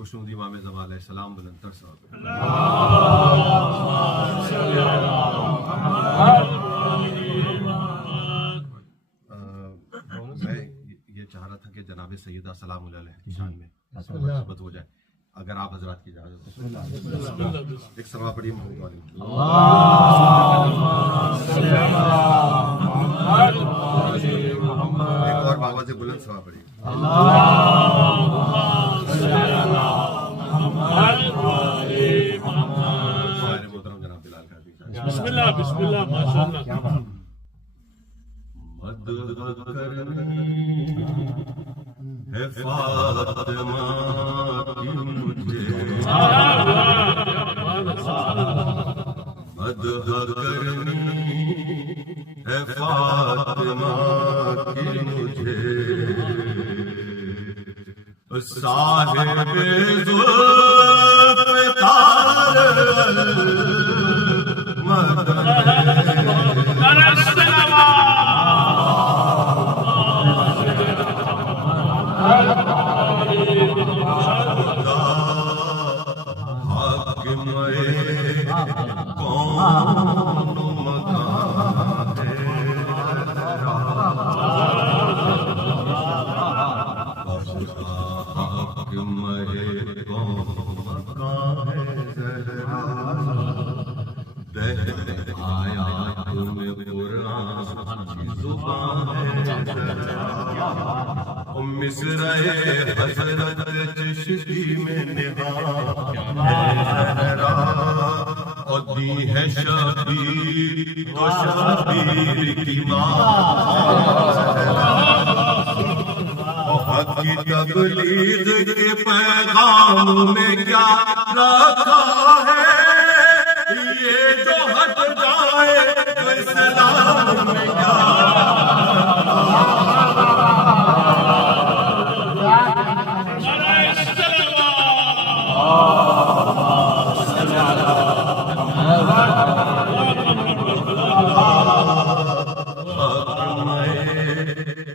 خوشنود امام زمان علیہ السلام بلندر صاحب. میں یہ چاہ رہا تھا کہ جناب سیدہ سلام اللہ علیہ کی شان میں محبت ہو جائے، اگر آپ حضرات کی اجازت ہو. ایک سلام پڑھی محمد والی. ایک اور بابا سے بلند سلام پڑھی. بسم اللہ بسم اللہ ماشاء اللہ. مدد کرنی ہے فاطمہ کی مجھے، مدد کرنی ہے فاطمہ کی مجھے، صاحب ذوالفقار مدد حاکم کون مکان ہے، حاکم کون مکان ہے، آیات میں قرآن کی زبان ہے، مصرع حضرت چشتی میں نگاہ زہرا، اور دی ہے شبیر تو شبیر کی ماں زہرا، حق کی تبلیغ کے پیغام میں کیا رکھا ہے، یہ جو ہٹ جائے تو اسلام میں کیا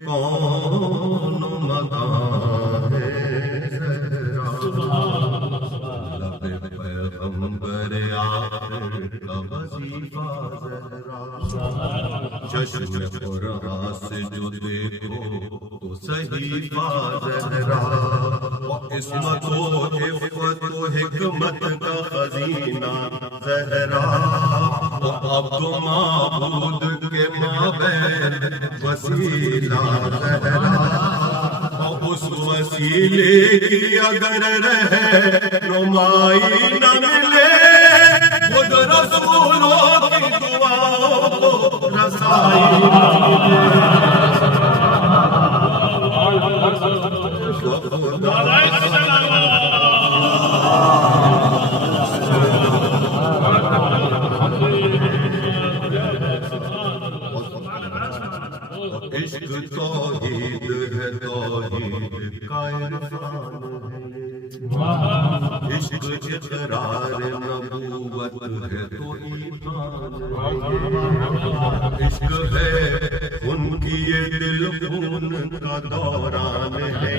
کون مکان ہے، پیغمبر آخر کا وظیفہ زہرا، چشم قرآن سے جو دیکھو تو صحیفہ زہرا، عصمت و عفت و حکمت کا خزینہ زہرا، عبد و معبود کے مابین وسیلہ زہرا، اس وسیلے کی اگر رہے نمائی نہ ملے، خود رسولوں کی دعاؤں کو رسائی نہ ملے، عشق توحید ہے، توحید کا عرفان ہے، عشق اقرار نبوت ہے تو ایمان ہے، عشق ہے ان کی یہ دل خون کا دوران ہے،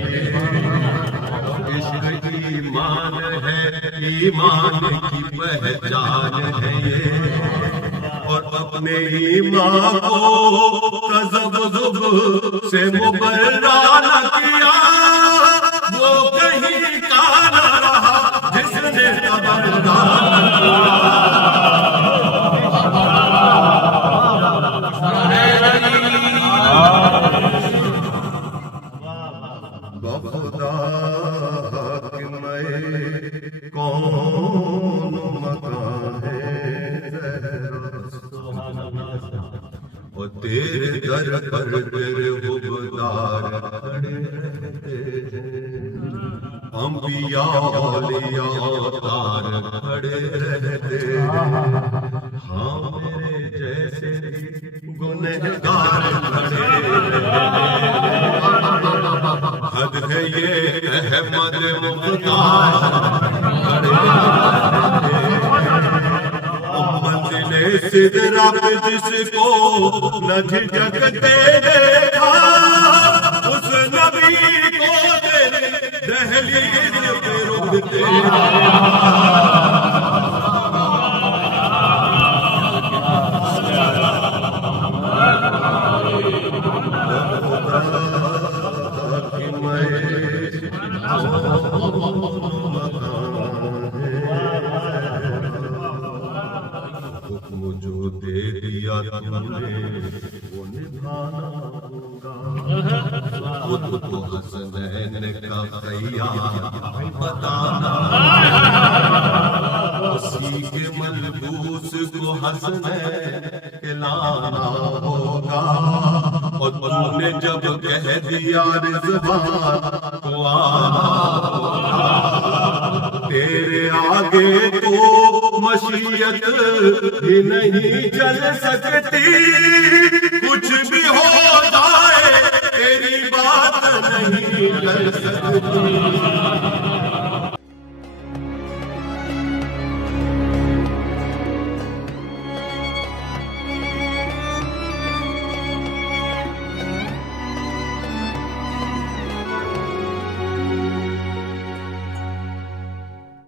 عشق ایمان ہے، ایمان کی پہچان ہے یہ، اور اپنے ایمان کو تذبذب سے مبرا نہ کیا، وہ کہیں کا نہ رہا جس نے تبرا نہ کیا، بخدا حاکم کون مکان ہے، اور تیرے در پر تیرے غبار کھڑے رہتے ہیں، انبیاء اولیاء اوتار کھڑے رہتے ہیں، ہاں میرے جیسے گنہگار کھڑے رہتے ہیں، حد ہے یہ احمد مختار کھڑے رہتے ہیں، سدرا پہ جس کو نہ جھجکتے دیکھا، اس نبی کو تیرے دہلیز پہ رک حکم جو دے دیا تم نے وہ نبھانا ہوگا خود تو حسنین کا خیال بتانا اسی کے ملبوس کو حسنین کھلانا ہوگا اور تو نے جب کہہ دیا رضوان تو آنا ہوگا تیرے آگے تو مشیت بھی نہیں چل سکتی کچھ بھی ہو جائے تیری بات نہیں کر سکتی